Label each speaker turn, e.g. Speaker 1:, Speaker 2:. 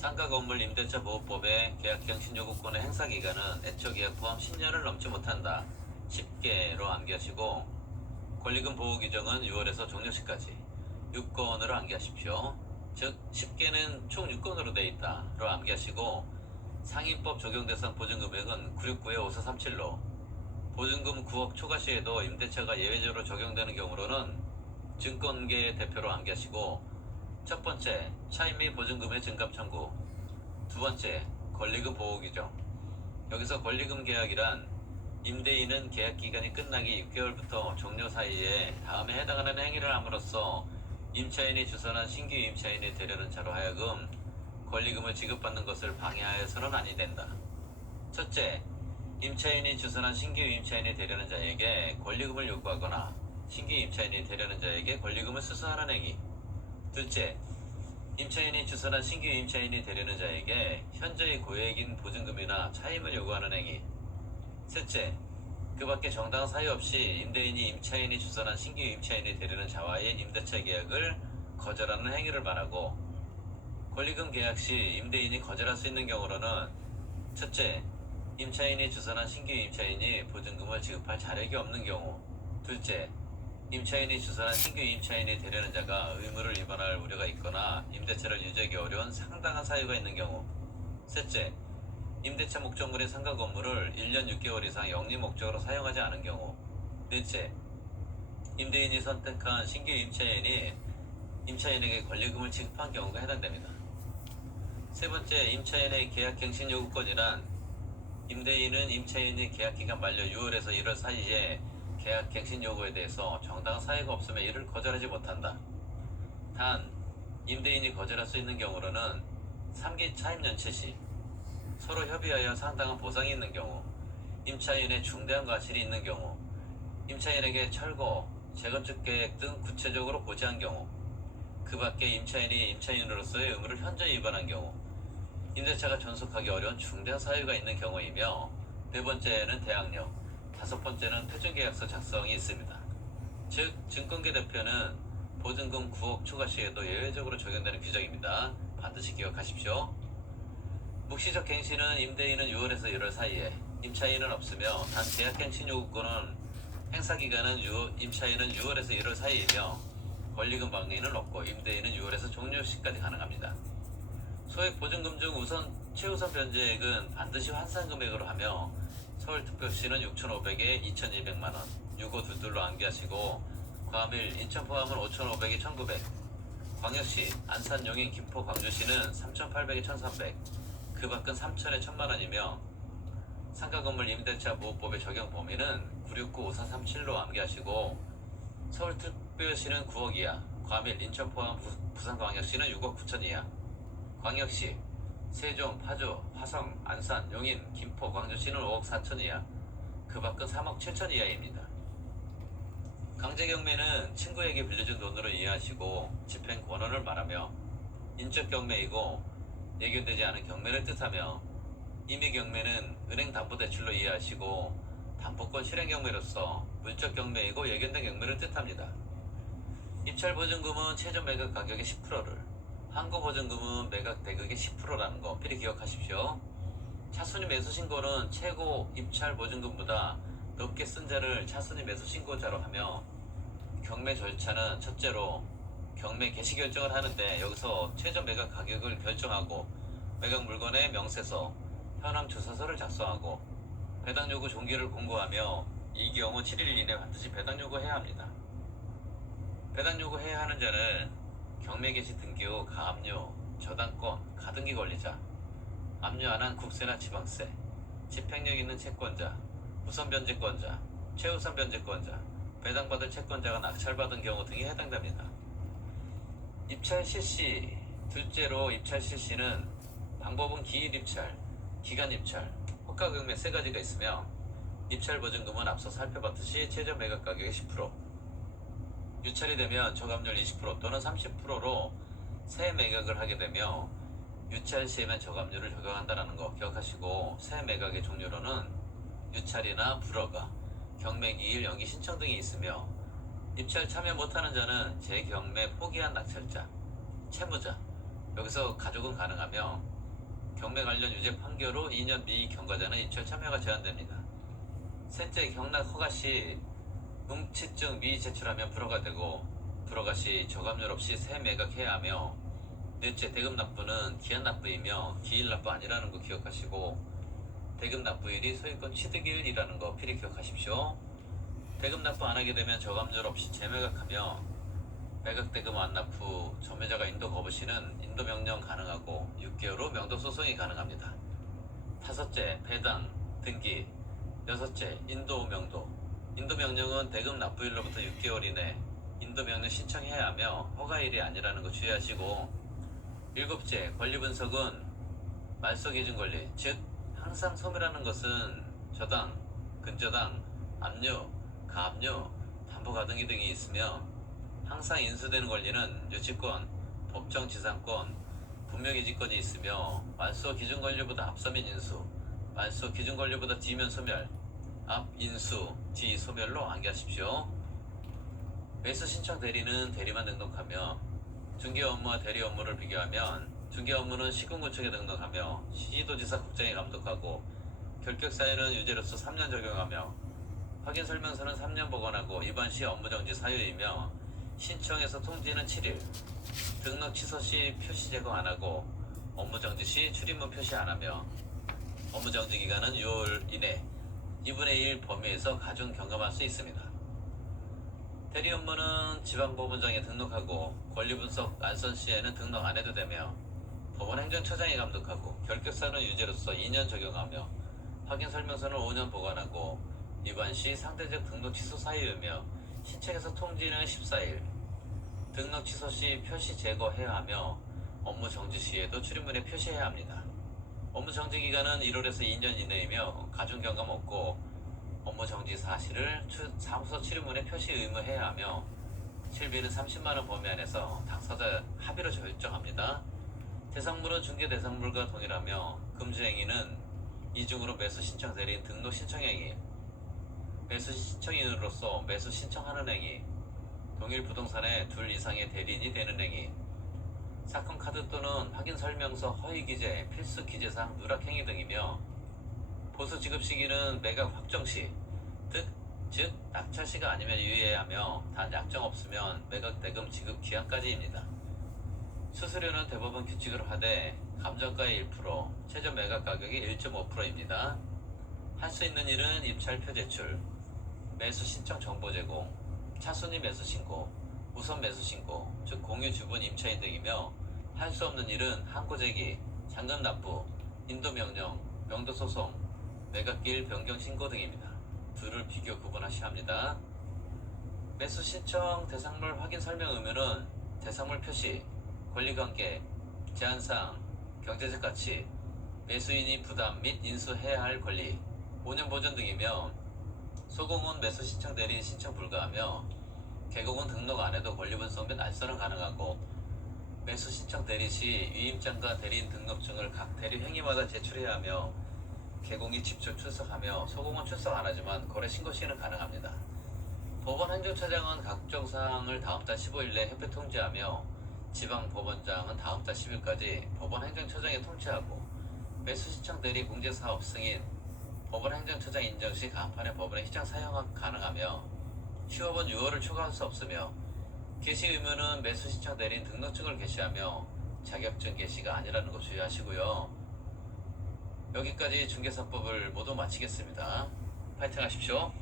Speaker 1: 상가 건물 임대차 보호법의 계약갱 신 요구권의 행사 기간은 애초 계약 포함 10년을 넘지 못한다. 10개로 암기하시고 권리금 보호 규정은 6월에서 종료 시까지 6건으로 암기하십시오. 즉 10개는 총 6건으로 돼 있다로 암기하시고 상인법 적용 대상 보증금액은 969-5437로 보증금 9억 초과 시에도 임대차가 예외적으로 적용되는 경우로는 증권계의 대표로 암기하시고 첫 번째, 차임 및 보증금의 증감 청구. 두 번째, 권리금 보호 규정. 여기서 권리금 계약이란 임대인은 계약 기간이 끝나기 6개월부터 종료 사이에 다음에 해당하는 행위를 함으로써 임차인이 주선한 신규 임차인이 되려는 자로 하여금 권리금을 지급받는 것을 방해하여서는 아니 된다. 첫째, 임차인이 주선한 신규 임차인이 되려는 자에게 권리금을 요구하거나 신규 임차인이 되려는 자에게 권리금을 수수하는 행위. 둘째, 임차인이 주선한 신규 임차인이 되려는 자에게 현저히 고액인 보증금이나 차임을 요구하는 행위. 셋째, 그 밖에 정당한 사유 없이 임대인이 임차인이 주선한 신규 임차인이 되려는 자와의 임대차 계약을 거절하는 행위를 말하고 권리금 계약 시 임대인이 거절할 수 있는 경우로는 첫째, 임차인이 주선한 신규 임차인이 보증금을 지급할 자력이 없는 경우 둘째, 임차인이 주선한 신규 임차인이 되려는 자가 의무를 위반할 우려가 있거나 임대차를 유지하기 어려운 상당한 사유가 있는 경우 셋째, 임대차 목적물인 상가 건물을 1년 6개월 이상 영리 목적으로 사용하지 않은 경우 넷째, 임대인이 선택한 신규 임차인이 임차인에게 권리금을 지급한 경우가 해당됩니다. 세 번째, 임차인의 계약 갱신 요구권이란 임대인은 임차인이 계약 기간 만료 6월에서 1월 사이에 계약 갱신 요구에 대해서 정당한 사유가 없으면 이를 거절하지 못한다. 단, 임대인이 거절할 수 있는 경우로는 3기 차임 연체 시 서로 협의하여 상당한 보상이 있는 경우, 임차인의 중대한 과실이 있는 경우, 임차인에게 철거, 재건축 계획 등 구체적으로 고지한 경우, 그 밖에 임차인이 임차인으로서의 의무를 현저히 위반한 경우, 임대차가 존속하기 어려운 중대한 사유가 있는 경우이며, 네 번째는 대항력, 다섯 번째는 표준계약서 작성이 있습니다. 즉, 증권계 대표는 보증금 9억 초과 시에도 예외적으로 적용되는 규정입니다. 반드시 기억하십시오. 묵시적 갱신은 임대인은 6월에서 1월 사이에, 임차인은 없으며 단 계약갱신 요구권은 행사 기간은 유- 임차인은 6월에서 1월 사이이며 권리금 방해는 없고 임대인은 6월에서 종료 시까지 가능합니다. 소액 보증금 중 우선 최우선 변제액은 반드시 환산 금액으로 하며 서울특별시는 6,500에 2,200만 원, 6호 둘둘로 암기하시고 과밀 인천 포함은 5,500에 1,900, 광역시 안산 용인 김포 광주시는 3,800에 1,300, 그 밖은 3,000에 1,000만 원이며 상가 건물 임대차 보호법의 적용 범위는 969-5437로 암기하시고 서울 특별시는 9억 이하, 과밀 인천 포함 부, 부산광역시는 6억 9천 이하, 광역시 세종, 파주, 화성, 안산, 용인, 김포, 광주시는 5억 4천 이하, 그 밖은 3억 7천 이하입니다. 강제경매는 친구에게 빌려준 돈으로 이해하시고 집행 권한을 말하며 인적 경매이고 예견되지 않은 경매를 뜻하며 임의 경매는 은행 담보대출로 이해하시고 담보권 실행 경매로서 물적 경매이고 예견된 경매를 뜻합니다. 입찰 보증금은 최저 매각 가격의 10%를 항고 보증금은 매각 대금의 10%라는 거 필히 기억하십시오. 차순위 매수 신고는 최고 입찰 보증금보다 높게 쓴 자를 차순위 매수 신고자로 하며 경매 절차는 첫째로 경매 개시 결정을 하는데 여기서 최저 매각 가격을 결정하고 매각 물건의 명세서, 현황 주사서를 작성하고 배당 요구 종기를 공고하며 이 경우 7일 이내 반드시 배당 요구해야 합니다. 배당 요구해야 하는 자는 경매 개시 등기 후 가압류, 저당권, 가등기 권리자, 압류 안 한 국세나 지방세, 집행력 있는 채권자, 우선 변제권자, 최우선 변제권자, 배당받을 채권자가 낙찰받은 경우 등이 해당됩니다. 입찰 실시, 둘째로 입찰 실시는 방법은 기일 입찰, 기간 입찰, 호가 경매 세 가지가 있으며 입찰 보증금은 앞서 살펴봤듯이 최저 매각 가격의 10%, 유찰이 되면 저감률 20% 또는 30%로 새 매각을 하게 되며 유찰 시에만 저감률을 적용한다는 거 기억하시고 새 매각의 종류로는 유찰이나 불허가, 경매 기일 연기 신청 등이 있으며 입찰 참여 못하는 자는 재경매 포기한 낙찰자, 채무자 여기서 가족은 가능하며 경매 관련 유죄 판결 후 2년 미 경과자는 입찰 참여가 제한됩니다. 셋째, 경락 허가 시 뭉치증 미 제출하면 불허가 되고 불허가 시 저감률 없이 세 매각해야 하며 넷째, 대금 납부는 기한 납부이며 기일 납부 아니라는 거 기억하시고 대금 납부일이 소유권 취득일이라는 거 필히 기억하십시오. 대금 납부 안 하게 되면 저감률 없이 재매각하며 매각 대금 완납 후 전매자가 인도 거부 시는 인도 명령 가능하고 6개월 후 명도 소송이 가능합니다. 다섯째, 배당, 등기. 여섯째, 인도 명도. 인도 명령은 대금 납부일로부터 6개월 이내 인도 명령 신청해야 하며 허가일이 아니라는 거 주의하시고 일곱째, 권리 분석은 말소 기준 권리, 즉 항상 소멸하는 것은 저당, 근저당, 압류, 가압류, 담보 가등기 등이 있으며 항상 인수되는 권리는 유치권, 법정 지상권, 분명히 지권이 있으며 말소 기준 권리보다 앞서 및 인수, 말소 기준 권리보다 뒤면 소멸, 앞 인수, 뒤 소멸로 암기하십시오. 매수 신청 대리는 대리만 등록하며 중개 업무와 대리 업무를 비교하면 중개 업무는 시군구청에 등록하며 시도지사 국장이 감독하고 결격 사유는 유죄로서 3년 적용하며 확인 설명서는 3년 보관하고 위반 시 업무 정지 사유이며 신청에서 통지는 7일 등록 취소 시 표시 제공 안 하고 업무 정지 시 출입문 표시 안 하며 업무 정지 기간은 6월 이내 2분의 1 범위에서 가중 경감할 수 있습니다. 대리 업무는 지방법원장에 등록하고 권리분석 안선 시에는 등록 안 해도 되며 법원 행정처장이 감독하고 결격사는 유죄로서 2년 적용하며 확인 설명서는 5년 보관하고 위반 시 상대적 등록 취소 사유이며 신청에서 통지는 14일 등록 취소 시 표시 제거해야 하며 업무 정지 시에도 출입문에 표시해야 합니다. 업무 정지 기간은 1월에서 2년 이내이며 가중 경감 없고 업무 정지 사실을 추- 사무소 출입문에 표시 의무해야 하며 실비는 30만 원 범위 안에서 당사자 합의로 결정합니다. 대상물은 중개 대상물과 동일하며 금지 행위는 이중으로 매수 신청 대리인 등록 신청 행위, 매수 신청인으로서 매수 신청하는 행위, 동일 부동산에 둘 이상의 대리인이 되는 행위, 사건 카드 또는 확인 설명서 허위 기재, 필수 기재사항 누락 행위 등이며 보수 지급 시기는 매각 확정 시, 즉, 즉 낙찰 시가 아니면 유예해야 하며 단 약정 없으면 매각 대금 지급 기한까지입니다. 수수료는 대법원 규칙으로 하되 감정가의 1%, 최저 매각 가격이 1.5%입니다. 할 수 있는 일은 입찰표 제출, 매수 신청 정보 제공, 차순위 매수 신고, 우선 매수 신고, 즉 공유 주분 임차인 등이며 할 수 없는 일은 항고 제기, 잔금 납부, 인도 명령, 명도 소송, 매각길 변경 신고 등입니다. 둘을 비교 구분하셔야 합니다. 매수 신청 대상물 확인 설명 의무는 대상물 표시, 권리관계, 제한사항, 경제적 가치, 매수인이 부담 및 인수해야 할 권리, 5년 보전 등이며 소공은 매수 신청 대리인 신청 불가하며 개공은 등록 안 해도 권리 분석 및 알선은 가능하고 매수 신청 대리 시 위임장과 대리인 등록증을 각 대리 행위마다 제출해야 하며 개공이 직접 출석하며 소공은 출석 안 하지만 거래 신고 시에는 가능합니다. 법원 행정처장은 각종 사항을 다음 달 15일 내 협회 통지하며 지방 법원장은 다음 달 10일까지 법원 행정처장에 통지하고 매수 신청 대리 공제 사업 승인 법원 행정처장 인정 시 간판에 법원에 시장 사용 가능하며 휴업은 6월을 초과할 수 없으며 개시 의무는 매수 신청 대리인 등록증을 게시하며 자격증 게시가 아니라는 거 주의하시고요. 여기까지 중개사법을 모두 마치겠습니다. 파이팅 하십시오.